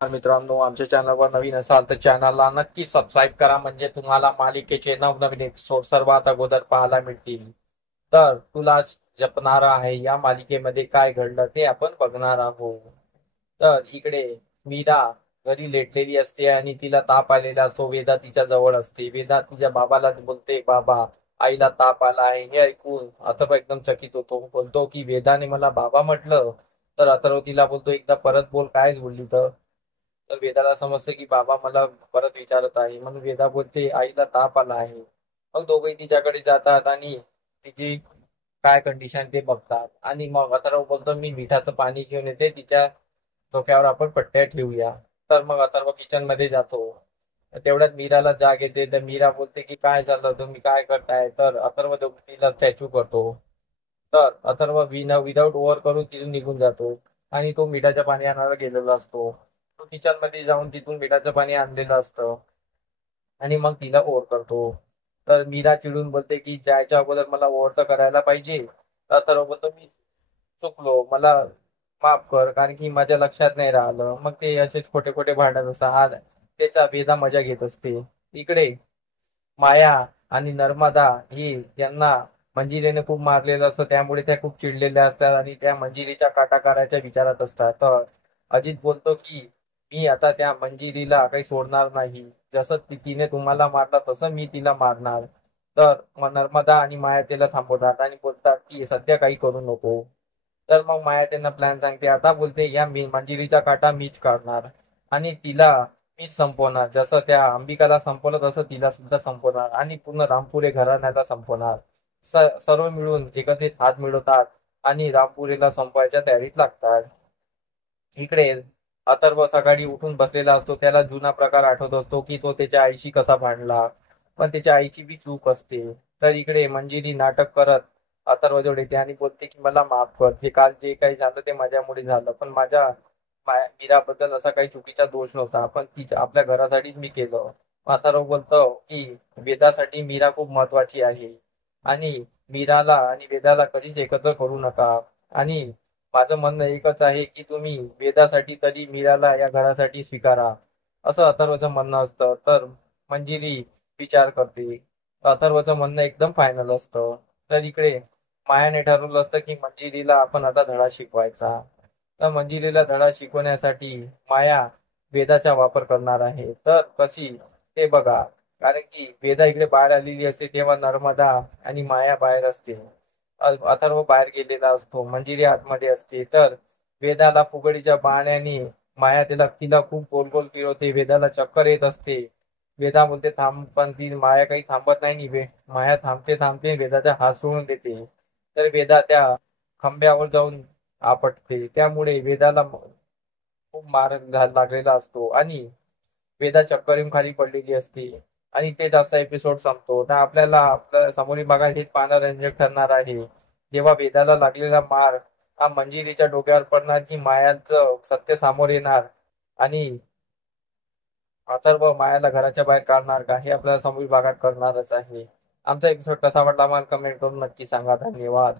मित्रांनो, आमच्या चॅनलवर नवीन असाल तर चॅनलला नक्की सबस्क्राईब करा, म्हणजे तुम्हाला मालिकेचे नवनवीन एपिसोड सर्वात अगोदर पाहायला मिळतील. तर तुला जपणार आहे या मालिकेमध्ये काय घडलं ते आपण बघणार आहोत. तर इकडे मीरा घरी लेटलेली असते आणि तिला ताप आलेला असतो. वेदा तिच्या जवळ असते. वेदा तिच्या बाबाला बोलते, बाबा, आईला ताप आला आहे. हे ऐकून अथर्व एकदम चकित होतो. बोलतो की वेदाने मला बाबा म्हटलं. तर अथर्व तिला बोलतो, एकदा परत बोल, कायच बोलली तर वेदाला समजतं की बाबा मला परत विचारत आहे. म्हणून वेदा बोलते, आईला ताप आला आहे. मग दोघेही तिच्याकडे जातात आणि तिची काय कंडिशन ते बघतात. आणि मग अथर्व बोलतो, मी मिठाचं पाणी घेऊन येते, तिच्या डोक्यावर आपण पट्ट्या ठेवूया. तर मग अथर्व किचन मध्ये जातो. तेवढ्यात मीराला जाग येते. तर मीरा बोलते की काय झालं, तुम्ही काय करताय. तर अथर्व तिला स्टॅच्यू करतो. तर अथर्व विदाऊट ओव्हर करून तिथून निघून जातो. आणि तो मिठाचं पाणी आणायला गेलेला असतो. तो किचन मध्ये जाऊन तिथून मिठाचं पाणी आणलेलं असतं. आणि मग तिला ओव्हर करतो. तर मीरा चिडून बोलते की जायच्या अगोदर मला ओव्हर तर करायला पाहिजे. तर अथर्व बोलतो, मी चुकलो, मला माफ कर, कारण की माझ्या लक्षात नाही राहिलं. मग ते असेच खोटे खोटे भांडत असतात. आज त्याचा वेदा मजा घेत असते. इकडे माया आणि नर्मदा ही यांना मंजिरीने खूप मारलेलं असतं. त्यामुळे त्या खूप चिडलेल्या असतात आणि त्या मंजिरीच्या काटा काढायच्या विचारात असतात. तर अजित बोलतो की मी आता त्या मंजिरीला काही सोडणार नाही. जसं तिने तुम्हाला मारलं तसं मी तिला मारणार. तर मग नर्मदा आणि माया तिला थांबवतात आणि बोलतात की सध्या काही करू नको. तर मग माया त्यांना प्लॅन सांगते. आता बोलते, या मी मंजिरीचा काटा मीच काढणार आणि तिला मीच संपवणार. जसं त्या अंबिकाला संपवलं तसं तिला सुद्धा संपवणार आणि पूर्ण रामपुरे घराण्याला संपवणार. सर्व मिळून एकत्रित हात मिळवतात आणि रामपुरेला संपवायच्या तयारीत लागतात. इकडे अथर्व सकाळी उठून बसलेला असतो. त्याला जुना प्रकार आठवत असतो की तो त्याच्या आईशी कसा भांडला. पण त्याच्या आईची बी चूक असते. तर इकडे मंजिरी नाटक करत अथर्वजवळ येते आणि बोलते की मला माफ कर, जे काल जे काही झालं ते माझ्यामुळे झालं. पण मीराबद्दल असा काही चुकीचा दोष नव्हता, पण ती आपल्या घरासाठीच मी केलं. अथर्व बोलतो की वेदासाठी मीरा खूप महत्वाची आहे आणि मीराला आणि वेदाला कधीच एकत्र करू नका. आणि माझं म्हणणं एकच आहे की तुम्ही वेदासाठी तरी मीराला या घरासाठी स्वीकारा, असं अथर्वचं म्हणणं असतं. तर मंजिरी विचार करते. अथर्वचं म्हणणं एकदम फायनल असतं. तर इकडे मायाने ठरवलं असतं की मंजिरीला आपण आता धडा शिकवायचा. तर मंजिरीला धडा शिकवण्यासाठी माया वेदाचा वापर करणार आहे. तर कशी ते बघा. कारण की वेदा इकडे बाहेर आलेली असते तेव्हा नर्मदा आणि माया बाहेर असते. अथर्व बाहेर गेलेला असतो. मंजिरी आतमध्ये असते. तर वेदाला फुगडीच्या बहाण्याने माया तिला खूप गोल गोल फिरवते. वेदाला चक्कर येत असते. वेदा बोलते थांब, पण ती माया काही थांबत नाही. माया थांबते थांबते वेदाचा हात सोडून देते. तर वेदा त्या खांब्यावर जाऊन आपटते. त्यामुळे वेदाला खूप मार लागलेला असतो आणि वेदा चक्कर येऊन खाली पडलेली असते. आणि ते जास्त एपिसोड संपतो. तर आपल्या समोरील भागात हेच पाहणं रंजक ठरणार आहे. जेव्हा वेदाला लागलेला मार हा मंजिरीच्या डोक्यावर पडणार की मायाचं सत्य समोर येणार आणि अथर्व मायाला घराच्या बाहेर काढणार का, हे आपल्याला समोरील भागात करणारच आहे. आमचा एपिसोड कसा वाटला आम्हाला कमेंट करून नक्की सांगा. धन्यवाद.